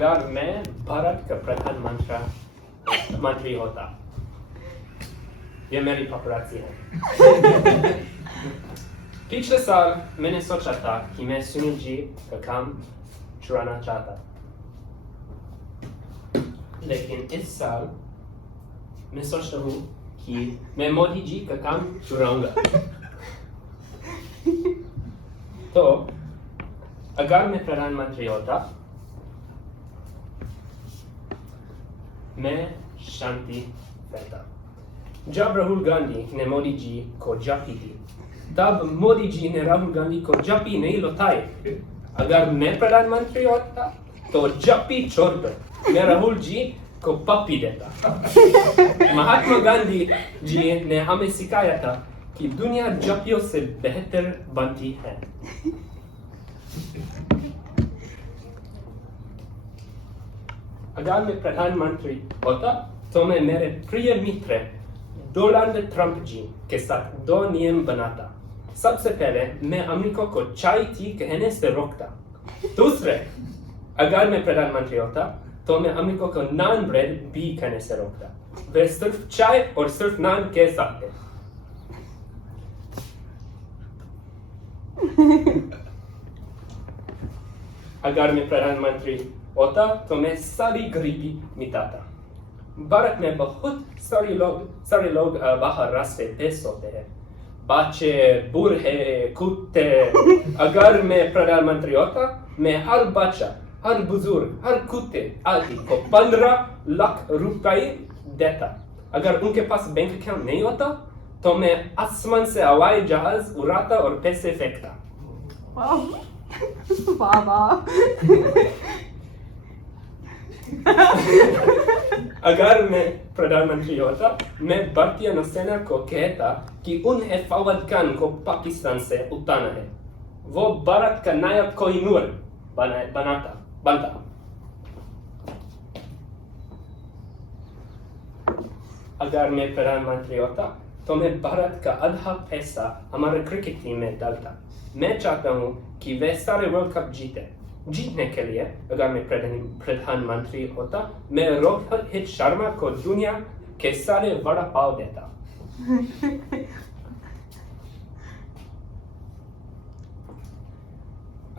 अगर मैं भारत का प्रधानमंत्री होता, ये मेरी पपरासी है। पिछले साल मैंने सोचा था कि मैं सुनील जी का काम चुराना चाहता, लेकिन इस साल मैं सोचता हूँ कि मैं मोदी जी का काम चुराऊंगा। तो अगर मैं प्रधानमंत्री होता, मैं शांति फैलाता। जब राहुल गांधी ने मोदी जी को जापी दी, तब मोदी जी ने राहुल गांधी को जापी नहीं लौटाई। अगर मैं प्रधानमंत्री होता, तो जापी छोड़कर मैं राहुल जी को पप्पी देता। महात्मा गांधी जी ने हमें सिखाया था कि दुनिया जापियों से बेहतर बनती है। अगर मैं प्रधानमंत्री होता, तो मैं मेरे प्रिय मित्र डोनाल्ड ट्रंप जी के साथ 2 नियम बनाता। सबसे पहले मैं अमेरिका को चाय टी कहने से रोकता। दूसरे, अगर मैं प्रधानमंत्री होता, तो मैं अमेरिका को नान ब्रेड भी कहने से रोकता। वे सिर्फ चाय और सिर्फ नान कह सकते। अगर मैं प्रधानमंत्री होता, तो मैं सारी गरीबी मिटाता। भारत में बहुत सारे लोग बाहर रास्ते पे सोते हैं, बच्चे, बूढ़े, कुत्ते। अगर मैं प्रधानमंत्री होता, मैं हर बच्चा, हर बुजुर्ग, हर कुत्ते आदि को 15 लाख रुपए देता। अगर उनके पास बैंक अकाउंट नहीं होता, तो मैं आसमान से हवाई जहाज उड़ाता और पैसे फेंकता। अगर मैं प्रधानमंत्री होता, मैं भारतीय नौसेना को कहता कि उन्हें फवाद खान को पाकिस्तान से उतारना है। वो भारत का नया कोहिनूर बनता। अगर मैं प्रधानमंत्री होता, तो मैं भारत का आधा पैसा हमारे क्रिकेट टीम में डालता। मैं चाहता हूँ कि वे सारे वर्ल्ड कप जीतने के लिए अगर मैं प्रधानमंत्री होता, मैं रोहित शर्मा को दुनिया के सारे वड़ा पाव देता।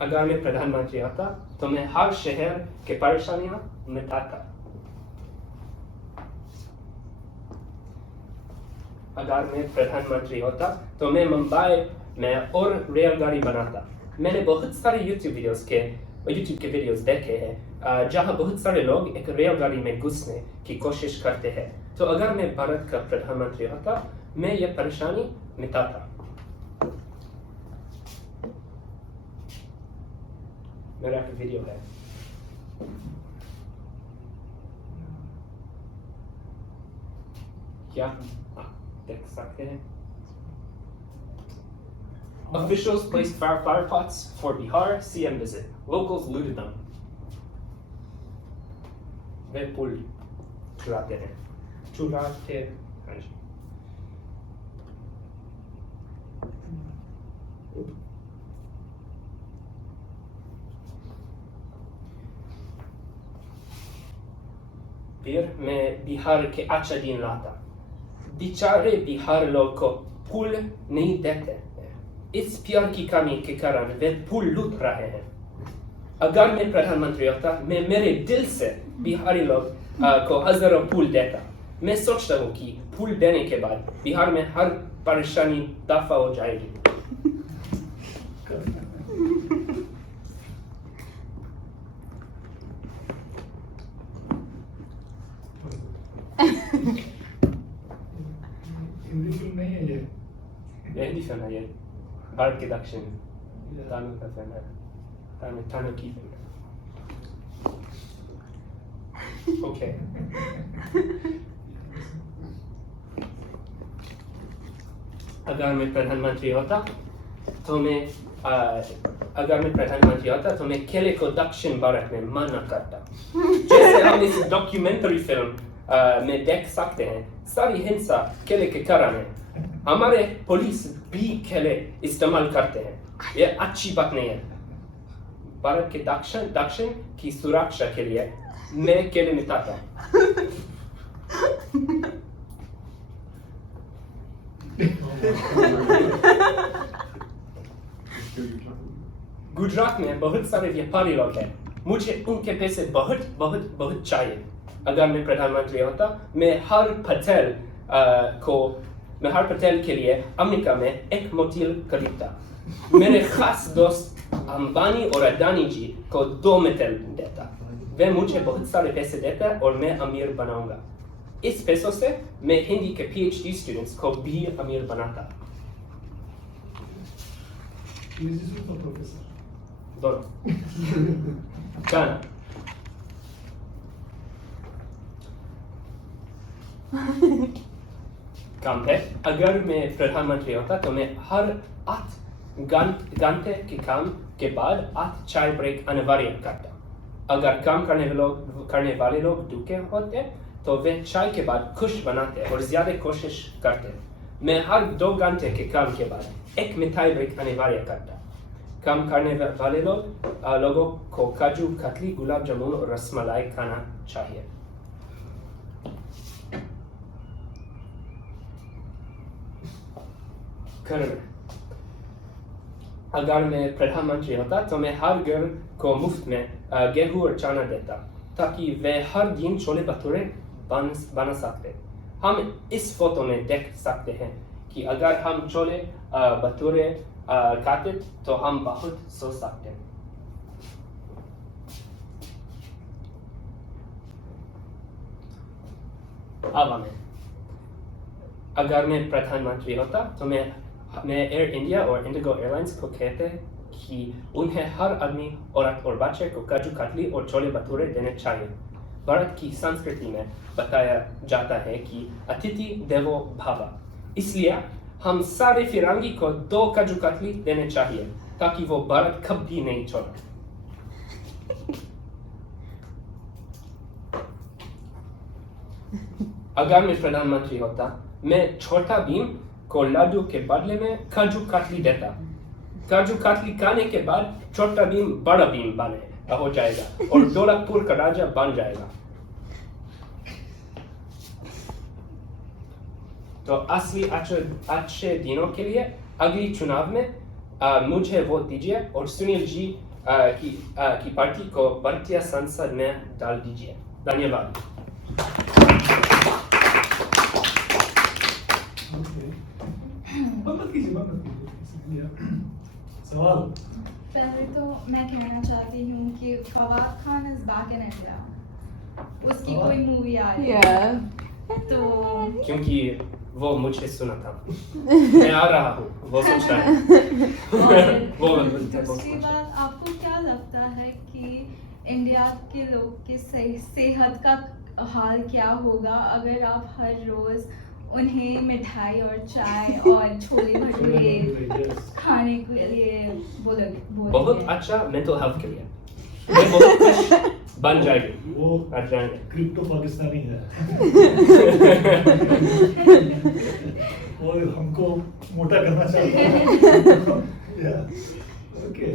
अगर मैं प्रधानमंत्री होता, तो मैं हर शहर के परेशानियां मिटाता। अगर मैं प्रधानमंत्री होता, तो मैं मुंबई में और रेलगाड़ी बनाता। मैंने बहुत सारे यूट्यूब के वीडियोस देखे हैं जहां बहुत सारे लोग एक रेलगाड़ी में घुसने की कोशिश करते हैं। तो अगर मैं भारत का प्रधानमंत्री होता, मैं ये परेशानी मिटाता। मेरा एक वीडियो है। क्या देख सकते हैं? Officials placed fire pots for Bihar CM visit. Locals looted them. वे पुल चुराते हैं। फिर मैं बिहार के अच्छा दिन लाता। बेचारे बिहार लोग को पुल नहीं देते। इस प्यार की कमी के कारण वे पुल लूट रहे हैं। अगर मैं प्रधानमंत्री होता, मैं मेरे दिल से बिहारी लोग को हजारों पुल देता। मैं सोचता हूँ कि पुल देने के बाद बिहार में हर परेशानी दफा हो जाएगी। हिंदी फिल्म नहीं है ये। हिंदी फिल्म है ये। भारत के दक्षिण तमिल का फिल्म है। तमिल की फिल्म है। ओके। अगर मैं प्रधानमंत्री होता, तो मैं केले को दक्षिण भारत में मना करता। जैसे हम इस डॉक्यूमेंट्री फिल्म में देख सकते हैं, सारी हिंसा केले के कारण है। हमारे पुलिस भी केले इस्तेमाल करते हैं। ये अच्छी बात नहीं है। भारत के दक्षिण की सुरक्षा के लिए मैं केले मिटाता हूँ। गुजरात में बहुत सारे व्यापारी लोग हैं। मुझे उनके पैसे बहुत बहुत बहुत चाहिए। अगर मैं प्रधानमंत्री होता, मैं हर पटेल के लिए अमेरिका में एक मोटेल खरीदता। मेरे खास दोस्त अंबानी और अडानी जी को 2 मोटेल देता। वे मुझे बहुत सारे पैसे देता और मैं अमीर बनाऊंगा। इस पैसों से मैं हिंदी के PhD स्टूडेंट्स को भी अमीर बनाता। दोनों। गाना। काम है, अगर मैं प्रधानमंत्री होता तो मैं हर 8 घंटे के काम के बाद 8 चाय ब्रेक अनिवार्य करता। अगर काम करने वाले लोग दुखे होते तो वे चाय के बाद खुश बनाते और ज्यादा कोशिश करते। मैं हर 2 घंटे के काम के बाद 1 मिठाई ब्रेक अनिवार्य करता। काम करने वाले लोगों को काजू कतली, गुलाब जामुन और रसमलाई खाना चाहिए। घर में, अगर मैं प्रधानमंत्री होता तो मैं हर घर को मुफ्त में गेहूं और चना देता, ताकि वे हर दिन छोले भटूरे बना सकते। हम इस फोटो में देख सकते हैं कि अगर हम छोले भटूरे खाते तो हम बहुत सो सकते हैं। अब मैं, अगर मैं प्रधानमंत्री होता तो मैं एयर इंडिया और इंडिगो एयरलाइंस को कहते कि उन्हें हर आदमी, औरत और बच्चे को काजू कतली और छोले भटूरे देने चाहिए। भारत की संस्कृति में बताया जाता है कि अतिथि देवो भव, इसलिए हम सारे फिरंगी को 2 काजू कतली देने चाहिए ताकि वो भारत कभी नहीं छोड़े। अगर मैं प्रधानमंत्री होता, मैं छोटा भीम को लड्डू के बदले में काजू कतली देता। काजू कतली खाने के बाद छोटा भीम बड़ा भीम हो जाएगा और ढोलकपुर का राजा बन जाएगा। तो असली अच्छे दिनों के लिए अगली चुनाव में मुझे वोट दीजिए और सुनील जी की पार्टी को भारतीय संसद में डाल दीजिए। धन्यवाद। सवाल। पहले तो मैं कहना चाहती हूँ कि Fawad Khan is back in India. उसकी कोई मूवी आ रही है तो क्योंकि वो मुझे सुना था। मैं आ रहा हूँ, वो सोच रहा है। दूसरी बात, आपको क्या लगता है कि इंडिया के लोग की सेहत का हाल क्या होगा अगर आप हर रोज उन्हें मिठाई और चाय और छोले भटूरे खाने के लिए बोलोगे? बहुत अच्छा मेंटल हेल्थ के लिए मैं बहुत खुश बन जाएगी। वो आ जाएंगे। क्रिप्टो पाकिस्तानी है। वो हमको मोटा करना चाहता है। ओके।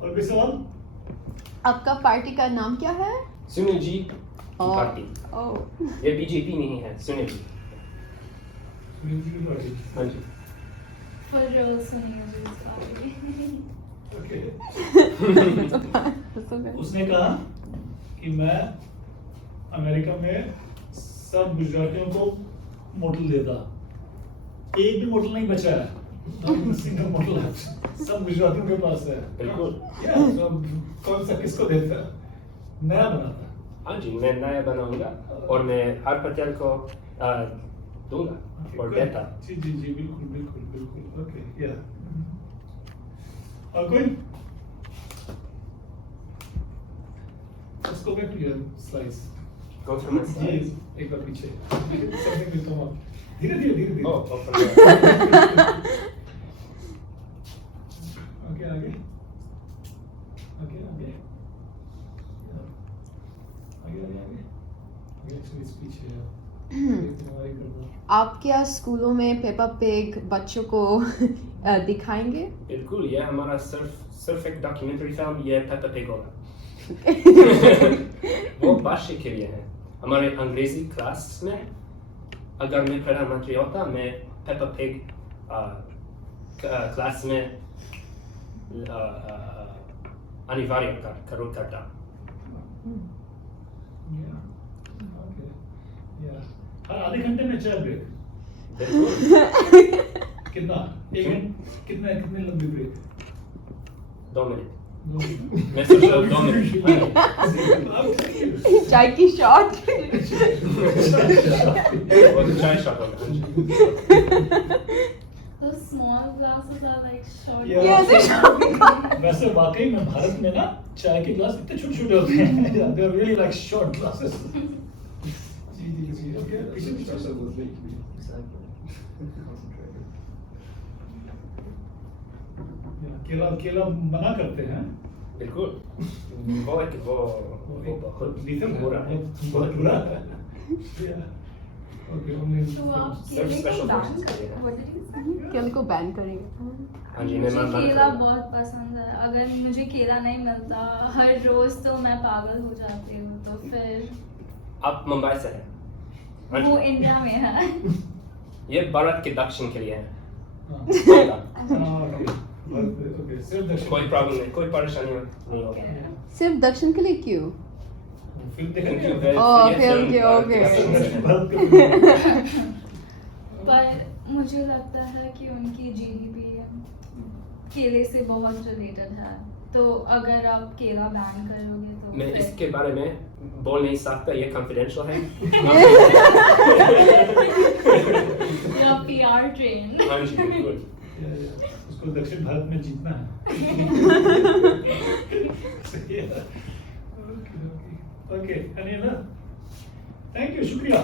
और कोई सवाल? आपका पार्टी का नाम क्या है? सुनील जी की पार्टी। ये बीजेपी नहीं है, सुनील जी। हाँ जी। ओके। उसने कहा कि मैं अमेरिका में सब गुजरातियों को मोटल देता। एक भी मोटल नहीं बचा है। सिंगल मोटल है, सब गुजरातियों के पास है। बिल्कुल। कौन सा किसको देता? नया बनाता। हाँ जी, मैं नया बनाऊंगा और मैं हर पटेल को दूंगा और देता। जी जी जी, बिल्कुल बिल्कुल बिल्कुल। ओके, या और कोई? Let's go back to your slides. Go through my slides. जी, एक बार पीछे। Something will come up. धीरे धीरे। Oh, okay, आगे। आगे। Actually speech here. आप क्या स्कूलों में पेपा पिग बच्चों को दिखाएंगे? बिल्कुल, ये हमारा सिर्फ एक डॉक्यूमेंट्री फिल्म, ये पेपा पिग होगा। वो भाषा के लिए है। हमारे अंग्रेजी क्लास में अगर मैं प्रधानमंत्री होता, मैं पेपा पिग क्लास में अनिवार्य करता। हर आधे घंटे में चाय ब्रेक बिल्कुल। कितना? एक घंटे कितने लंबी ब्रेक? 2 मिनट। मैं सोच रहा हूँ 2 मिनट। चाय की शॉट। वो तो चाय शॉट होगा। Those small glasses are like short. Yeah, they're short. वैसे वाकई में भारत में ना चाय के ग्लास इतने छोटे-छोटे होते हैं। They are really like short glasses. Ji okay केला मना करते हैं। बिल्कुल। वो बहुत बुरा है। बहुत बुरा है। ओके तो आप केले को special बैन versions कर के लिए। what did you say? केले को बैन करेंगे। हाँ जी, मैं मुझे मान केला बहुत पसंद है। अगर मुझे केला नहीं मिलता हर रोज तो मैं पागल हो जाती हूँ। तो फिर आप मुंबई से हैं? हाँ जी। वो इंडिया में है। ये भारत के दक्षिण के लिए है। ओके सिर्फ दक्षिण कोई प्रॉब्लम नहीं, कोई परेशानी नहीं होगी। सिर्फ दक्षिण के लिए क्यों? फिल्म Thank देखेंगे you आप? very Oh, much. okay, okay. दक्षिण भारत के पर मुझे लगता है कि उनकी GDP केले से बहुत रिलेटेड है। तो अगर आप केला बैन करोगे तो मैं फिर- इसके बारे में बोल नहीं सकता, ये कॉन्फिडेंशियल है। या PR ट्रेन। हाँ जी, बिल्कुल। उसको दक्षिण भारत में जीतना है। सही है। ओके अनिल थैंक यू शुक्रिया।